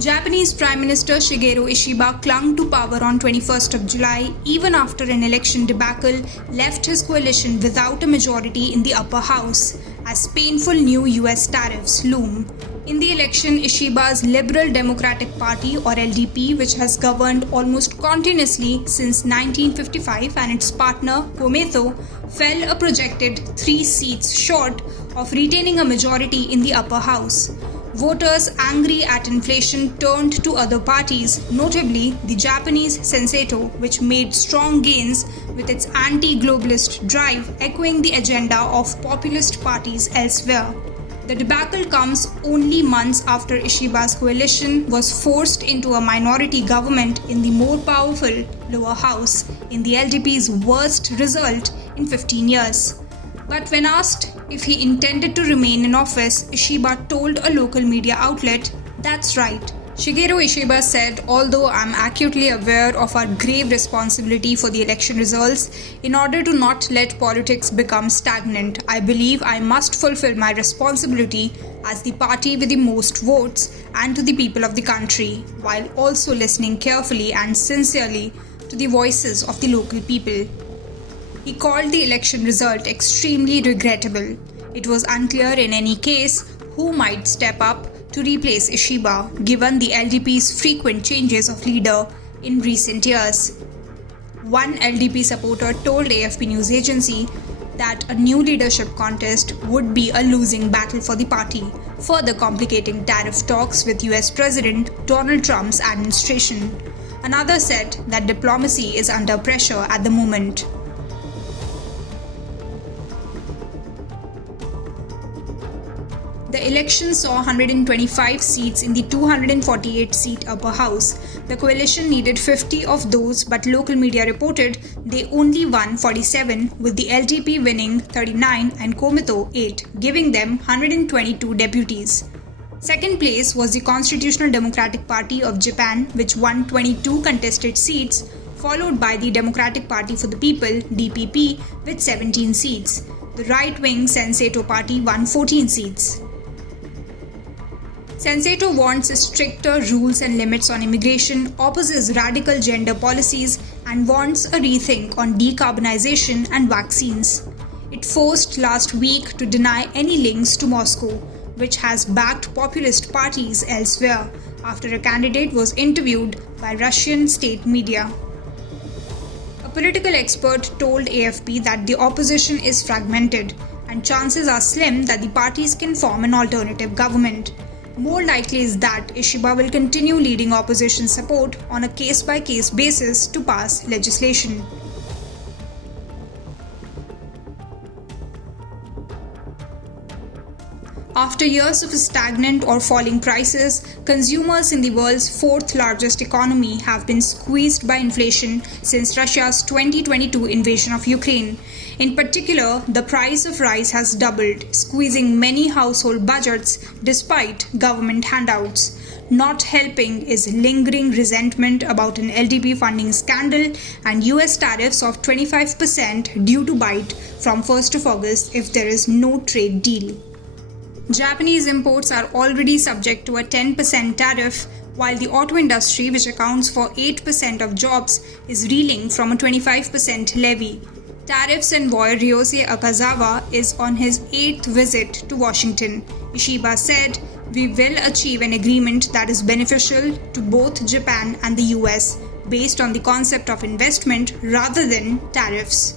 Japanese Prime Minister Shigeru Ishiba clung to power on 21st of July even after an election debacle left his coalition without a majority in the upper house as painful new US tariffs loom. In the election, Ishiba's Liberal Democratic Party or LDP, which has governed almost continuously since 1955, and its partner Komeito fell a projected 3 seats short of retaining a majority in the upper house. Voters angry at inflation turned to other parties, notably the Japanese Senseito, which made strong gains with its anti-globalist drive echoing the agenda of populist parties elsewhere. The debacle comes only months after Ishiba's coalition was forced into a minority government in the more powerful lower house, in the LDP's worst result in 15 years. But when asked if he intended to remain in office, Ishiba told a local media outlet, "That's right." Shigeru Ishiba said, "Although I'm acutely aware of our grave responsibility for the election results, in order to not let politics become stagnant, I believe I must fulfill my responsibility as the party with the most votes and to the people of the country, while also listening carefully and sincerely to the voices of the local people." He called the election result extremely regrettable. It was unclear in any case who might step up to replace Ishiba, given the LDP's frequent changes of leader in recent years. One LDP supporter told AFP news agency that a new leadership contest would be a losing battle for the party, further complicating tariff talks with US President Donald Trump's administration. Another said that diplomacy is under pressure at the moment. The election saw 125 seats in the 248-seat upper house. The coalition needed 50 of those, but local media reported they only won 47, with the LDP winning 39 and Komeito 8, giving them 122 deputies. Second place was the Constitutional Democratic Party of Japan, which won 22 contested seats, followed by the Democratic Party for the People (DPP) with 17 seats. The right-wing Senseito Party won 14 seats. Senseito wants stricter rules and limits on immigration, opposes radical gender policies, and wants a rethink on decarbonization and vaccines. It forced last week to deny any links to Moscow, which has backed populist parties elsewhere, after a candidate was interviewed by Russian state media. A political expert told AFP that the opposition is fragmented, and chances are slim that the parties can form an alternative government. More likely is that Ishiba will continue leading opposition support on a case-by-case basis to pass legislation. After years of stagnant or falling prices, consumers in the world's fourth largest economy have been squeezed by inflation since Russia's 2022 invasion of Ukraine. In particular, the price of rice has doubled, squeezing many household budgets despite government handouts. Not helping is lingering resentment about an LDP funding scandal and US tariffs of 25% due to bite from 1st of August if there is no trade deal. Japanese imports are already subject to a 10% tariff, while the auto industry, which accounts for 8% of jobs, is reeling from a 25% levy. Tariffs envoy Ryosei Akazawa is on his 8th visit to Washington. Ishiba said, "We will achieve an agreement that is beneficial to both Japan and the US, based on the concept of investment rather than tariffs."